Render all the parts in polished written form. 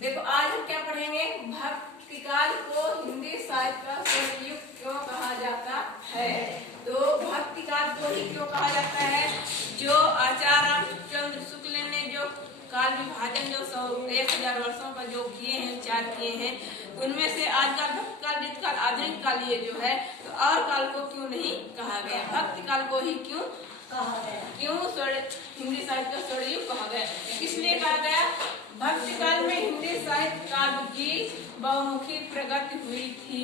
देखो आज हम क्या पढ़ेंगे, भक्तिकाल को हिंदी साहित्य का स्वर्णयुग क्यों कहा जाता है। तो भक्तिकाल को ही क्यों कहा जाता है, जो आचार्य रामचंद्र शुक्ल ने जो काल विभाजन जो 1000 वर्षों का जो किए हैं, विचार किए हैं, उनमें से आज का भक्तिकाल, जितकाल, आधुनिक काल ये जो है, तो और काल को क्यों नहीं कहा गया, भक्तिकाल को ही क्यों कहा गया, क्यों हिंदी साहित्य का स्वर्णयुग कहा गया, इसलिए कहा गया। भक्तिकाल में हिंदी साहित्य काव्य की बहुमुखी प्रगति हुई थी।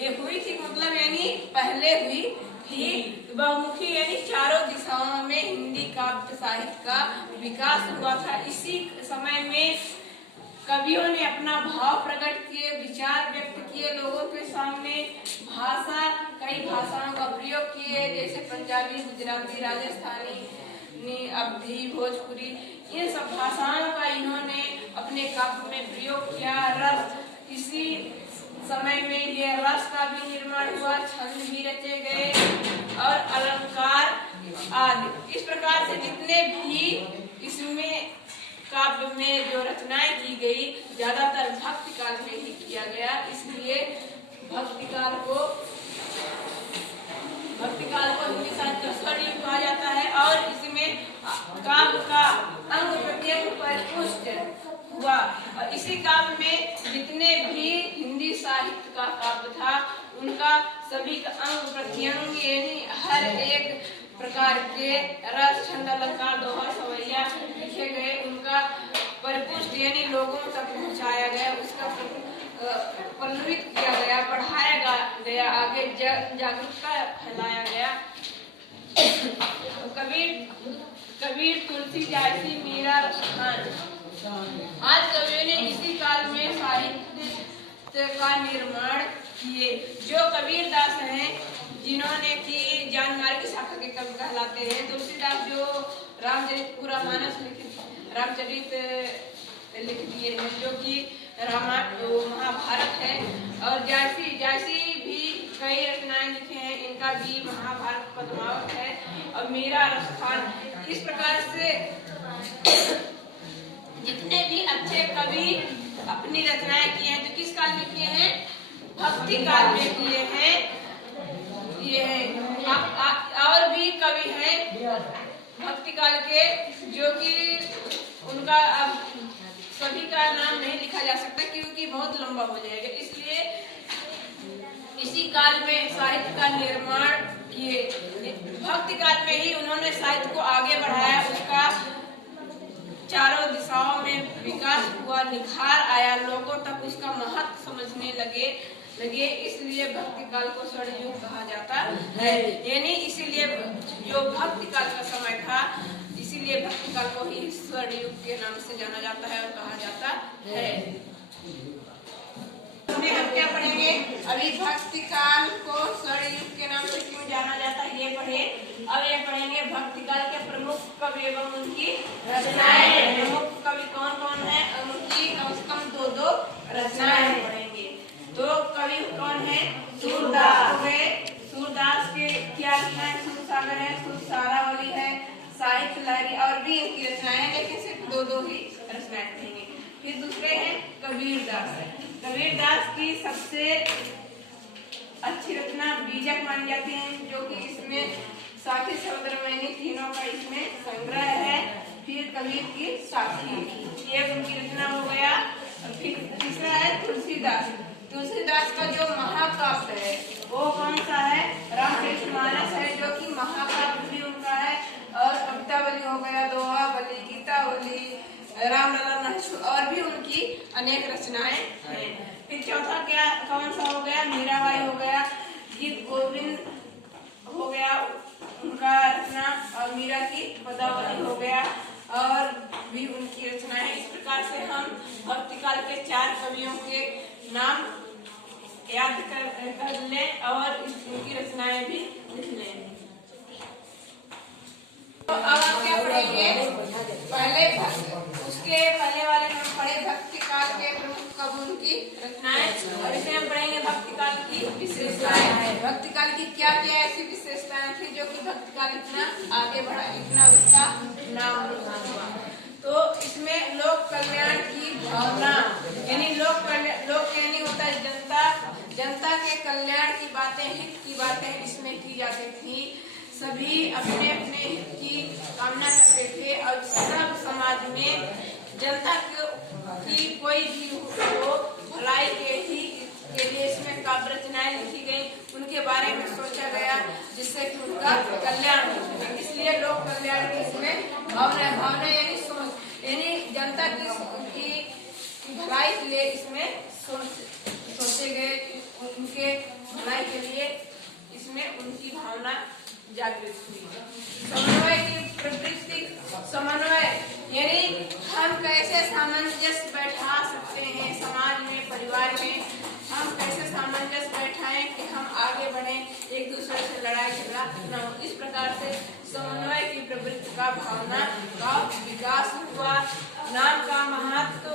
ये हुई थी मतलब यानी पहले हुई थी, बहुमुखी यानी चारों दिशाओं में हिंदी काव्य साहित्य का विकास हुआ था। इसी समय में कवियों ने अपना भाव प्रकट किए, विचार व्यक्त किए, लोगों के सामने भाषा, कई भाषाओं का प्रयोग किए, जैसे पंजाबी, गुजराती, राजस्थानी, अवधी, भोजपुरी, इन सब भाषाओं का इन्होंने अपने काव्य में प्रयोग किया। रस, इसी समय में ये रस का भी निर्माण हुआ, छंद भी रचे गए और अलंकार आदि। इस प्रकार से जितने भी इसमें काव्य में जो रचनाएं की गई, ज्यादातर भक्तिकाल में ही किया गया। इसलिए भक्तिकाल को हिंदी साहित्य का स्वर्णयुग कहा जाता है। और इसमें काव्य का अंग प्रत्यंग परिपुष्ट हुआ। और इसी काव्य में जितने भी हिंदी साहित्य का काव्य था, उनका सभी का अंग प्रत्यंग यानी हर एक प्रकार के रस, छंद, अलंकार, दोहा, सवैया लिखे गए, उनका परिपुष्ट यानी लोगों तक पहुंचाया गया, उसका पल्लवित किया गया, बढ़ाया गया, आगे जागरूकता फैलाया गया। कबीर, तुलसी, जायसी, मीरा, रसखान, आज कवियों ने इसी काल में साहित्य का निर्माण किए। जो कबीरदास हैं, जिन्होंने की जानमार्ग की शाखा के कवि कहलाते हैं। तुलसीदास जो रामचरित लिख दिए हैं, जो कि रामायण महाभारत है। और जायसी भी कई रचनाएं लिखे हैं, इनका भी महाभारत पद्मावत है। और मीरा, रसखान, इस प्रकार से जितने भी अच्छे कवि अपनी रचनाएं किए हैं, जो किस काल में किए हैं, भक्ति काल में किए हैं। ये और भी कवि हैं भक्ति काल के, जो कि उनका अब सभी का नाम नहीं लिखा जा सकता क्योंकि बहुत लंबा हो जाएगा। इसलिए इसी काल में साहित्य का निर्माण किए। भक्ति काल में ही उन्होंने साहित्य को आगे बढ़ाया, उसका चारों दिशाओं में विकास हुआ, निखार आया, लोगों तक उसका महत्व समझने लगे। इसलिए भक्ति काल को स्वर्णयुग कहा जाता है। यानी इसीलिए जो भक्ति काल का समय था, इसीलिए भक्ति काल को ही स्वर्णयुग के नाम से जाना जाता है और कहा जाता है। इसमें हम क्या पढ़ेंगे, अभी भक्ति काल को स्वर्णयुग के नाम से क्यों जाना जाता है ये पढ़े। अब ये पढ़ेंगे भक्ति काल के प्रमुख कवि एवं उनकी रचनाएं। प्रमुख कवि कौन कौन है, उनकी कम से कम 2 रचनाएं पढ़ेंगे। तो कवि कौन है, सूरदास। सूरदास के क्या रचनाएं, सूरसागर है, सूरसारावली है, साहित्य लहरी, और भी इनकी रचनाएं हैं, लेकिन सिर्फ 2 ही रचनाएं पढ़ेंगे। फिर दूसरे हैं कबीरदास। कबीरदास की सबसे अच्छी रचना बीजक मानी जाती है, जो कि इसमें साखी, सौंदर्यमयी, तीनों का इसमें संग्रह है। फिर कबीर की साखी, ये उनकी रचना हो गया। फिर तीसरा है तुलसीदास। तुलसीदास का जो महाकाव्य है वो कौन सा है, रामचरितमानस है, जो कि महाकाव्य भी उनका है। और कवितावली हो गया, दोहावली, गीतावली, रामलला, और भी उनकी अनेक रचनाएं हैं। फिर चौथा क्या कौन सा हो गया, मीराबाई हो गया, गीत गोविंद हो गया उनका रचना, और मीरा की पदावली हो गया, और भी उनकी रचनाएं। इस प्रकार से हम भक्तिकाल के 4 कवियों के नाम याद कर लें और उनकी रचनाएं भी लिख लें। तो अब हम क्या पढ़ेंगे, उसके पहले वाले में पढ़े भक्तिकाल के प्रमुख कवि, उनकी रचनाएं। और इसे हम पढ़ेंगे भक्तिकाल की विशेषताएं। भक्तिकाल की क्या क्या ऐसी विशेषताएं थी जो कि भक्तिकाल इतना आगे बढ़ा, इतना उसका नाम हुआ। तो इसमें लोक कल्याण की भावना जनता के कल्याण की बातें, हित की बातें इसमें की जाती थी। सभी अपने अपने हित की कामना करते थे और सब समाज में जनता की कोई भी हो भलाई के लिए इसमें काव्य रचनाएं लिखी गई, उनके बारे में सोचा गया जिससे कि उनका कल्याण हो सके। इसलिए लोक कल्याण की इसमें भावना यानी सोच यानी जनता की भलाई के लिए इसमें सोचे गए, उनके भलाई के लिए इसमें उनकी भावना जागृत हुई। समन्वय की प्रवृत्ति, समन्वय यानी हम कैसे सामंजस्य बैठा सकते हैं समाज में, परिवार में, हम कैसे सामंजस्य बैठाएं कि हम आगे बढ़े, एक दूसरे से लड़ाई झगड़ा न हो। इस प्रकार से समन्वय की प्रवृत्ति का भावना का विकास हुआ। नाम का महत्व,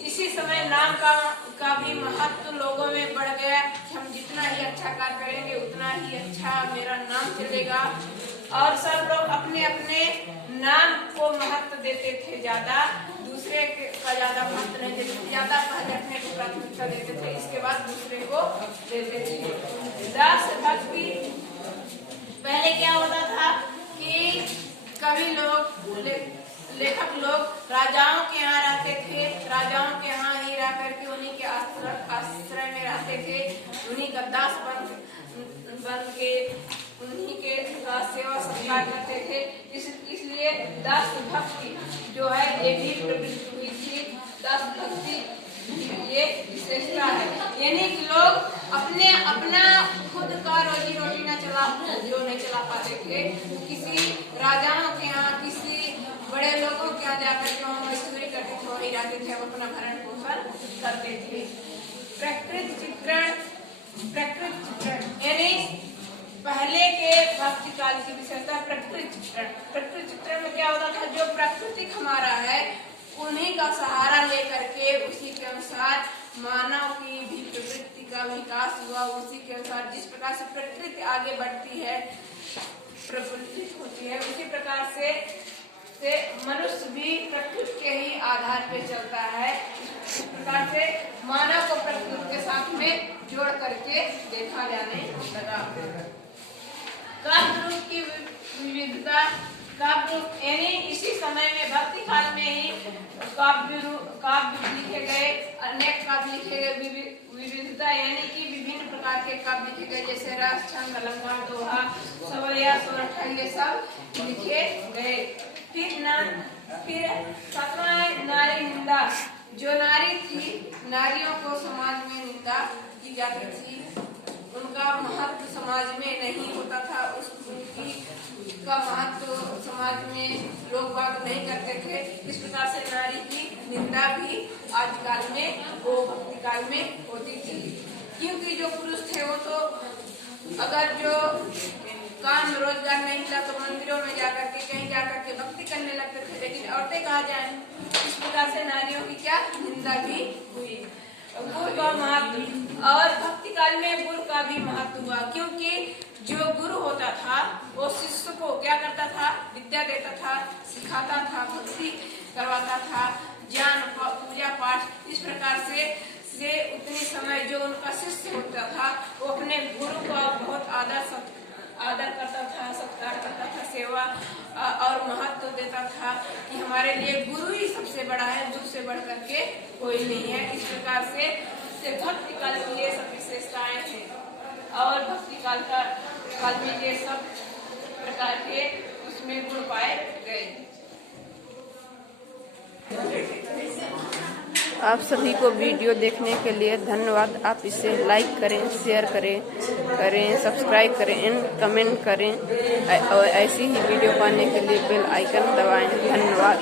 इसी समय नाम का भी महत्व लोगों में बढ़ गया कि हम जितना ही अच्छा कार्य करेंगे उतना ही अच्छा मेरा नाम चलेगा। और सब लोग अपने अपने नाम को महत्व देते थे, ज्यादा दूसरे का ज्यादा महत्व नहीं देते थे, ज्यादा पहले अपने को प्राथमिकता देते थे, इसके बाद दूसरे को देते थे। दास भक्ति, पहले क्या होता था कि कवि लोग, लेखक लोग राजाओं के यहाँ रहते थे, राजाओं के यहाँ ही रह करके उन्हीं के आश्रय में रहते थे, उन्हीं का दास बन के उन्हीं के सेवा सत्कार करते थे। इसलिए दास भक्ति जो है ये भी प्रवृत्त हुई थी। दास भक्ति ये विशेषता है, यानी कि लोग अपना खुद का रोजी रोटी नहीं चला पाते थे, किसी राजाओं के यहाँ, किसी बड़े लोगों के यहाँ जाकर के वहाँ मजदूरी करते थे, वही रहते थे, अब अपना भरण पोषण करते थे। प्रकृति चित्रण यानी पहले के भक्ति काल की विशेषता प्रकृति चित्रण में क्या होता था, जो प्राकृतिक हमारा है उन्हीं का सहारा लेकर के उसी के अनुसार मानव की भी प्रवृत्ति का विकास हुआ। उसी के अनुसार जिस प्रकार से प्रकृति आगे बढ़ती है, प्रफुल्लित होती है, उसी प्रकार से मनुष्य भी प्रकृति के ही आधार पे चलता है। इस प्रकार से मानव को प्रकृति के साथ में जोड़ करके देखा जाने लगा। काव्य रूप की विविधता, काव्य यानी इसी समय में भक्ति काल में ही काव्य लिखे गए, अनेक काव्य लिखे गए। विविधता यानी कि विभिन्न प्रकार के काव्य लिखे गए, जैसे रस, छंद, अलंकार, दोहा, सवैया, सोरठा, ये सब लिखे गए। फिर सातवां है नारी निंदा। जो नारी थी, नारियों को समाज में निंदा की जाती थी, उनका महत्व समाज में नहीं होता था, उसका महत्व समाज में लोग बात नहीं करते थे। इस प्रकार से नारी की निंदा भी आज काल में, वो भक्ति काल में होती थी, क्योंकि जो पुरुष थे वो तो अगर जो काम रोजगार नहीं मिला तो मंदिरों में जाकर के, कहीं जाकर के भक्ति करने लगते थे, लेकिन औरतें कहाँ जाएं। इस प्रकार से नारियों की क्या निंदा भी हुई। गुरु का महत्व, और भक्ति काल में गुरु का भी महत्व हुआ, क्योंकि जो गुरु होता था वो शिष्य को क्या करता था, विद्या देता था, सिखाता था, भक्ति करवाता था, ज्ञान, पूजा पाठ। इस प्रकार से उतनी समय जो उनका शिष्य होता था वो अपने गुरु का बहुत आदर करता था, सत्कार करता था, सेवा और महत्व देता था कि हमारे लिए गुरु ही सबसे बड़ा है, गुरु से बढ़ करके कोई नहीं है। इस प्रकार से भक्ति काल की ये सब विशेषताएं हैं, और भक्ति काल में ये सब प्रकार के उसमें गुण पाए गए। आप सभी को वीडियो देखने के लिए धन्यवाद। आप इसे लाइक करें, शेयर करें, सब्सक्राइब करें एंड कमेंट करें, और ऐसी ही वीडियो पाने के लिए बेल आइकन दबाएं। धन्यवाद।